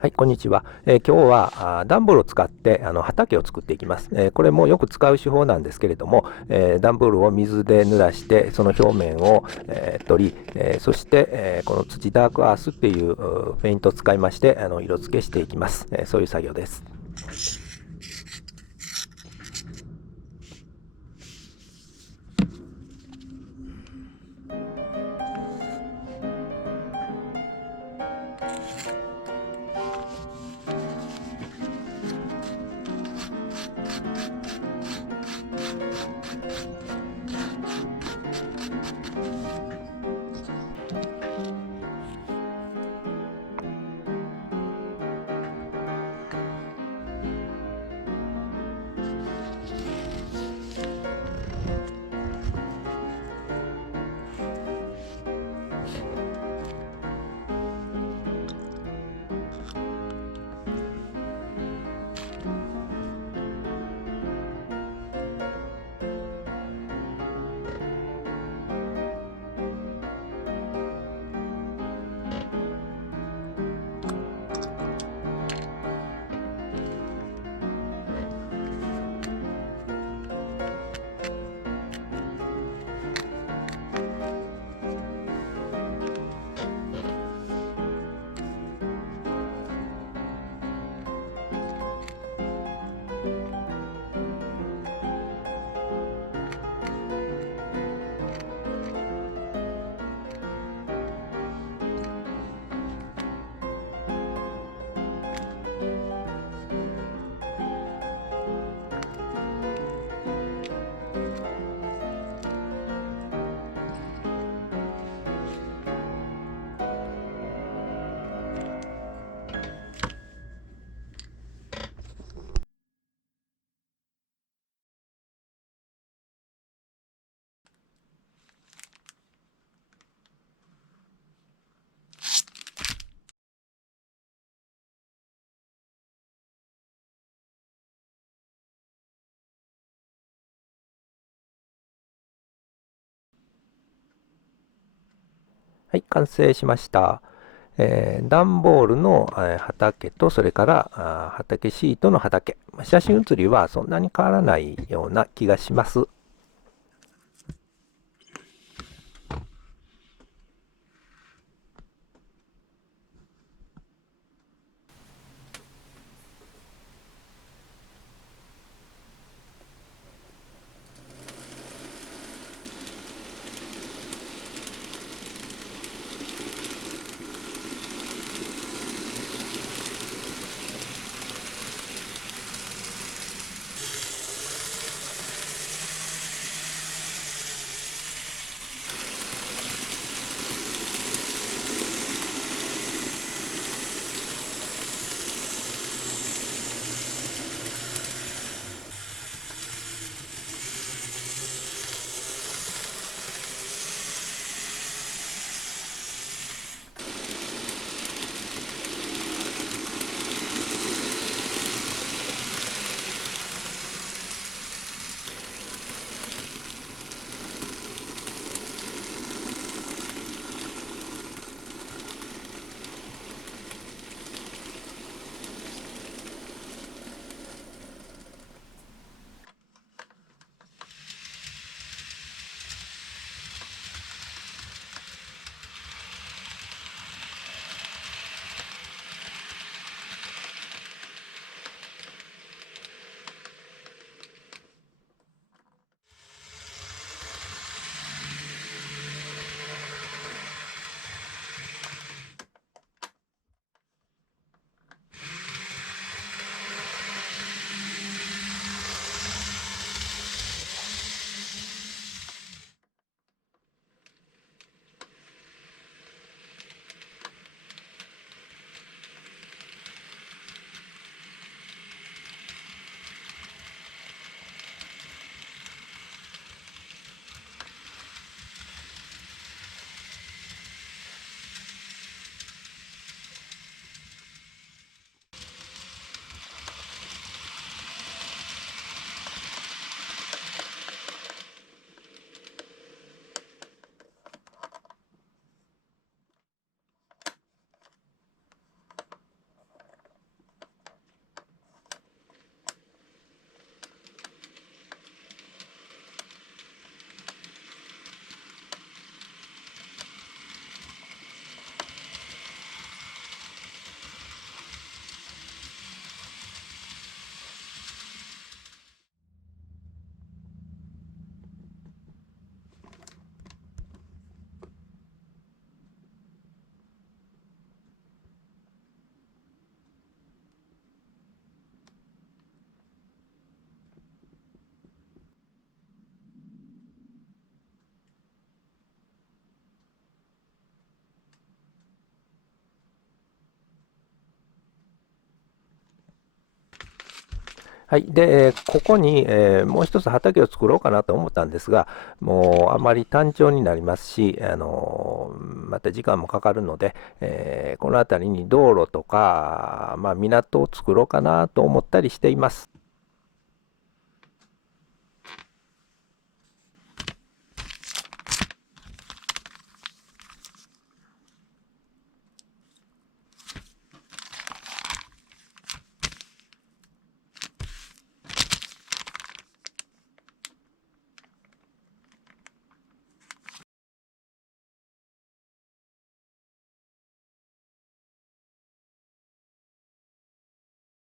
はい、こんにちは。今日は段ボールを使って畑を作っていきます。これもよく使う手法なんですけれども、段ボールを水で濡らしてその表面を、取り、そして、この土ダークアースっていうペイントを使いまして色付けしていきます。そういう作業です。はい、完成しました。段ボールの、畑と、それから畑シートの畑。写真写りはそんなに変わらないような気がします。はい。で、ここに、もう一つ畑を作ろうかなと思ったんですが、もうあまり単調になりますし、また時間もかかるので、この辺りに道路とか、まあ、港を作ろうかなと思ったりしています。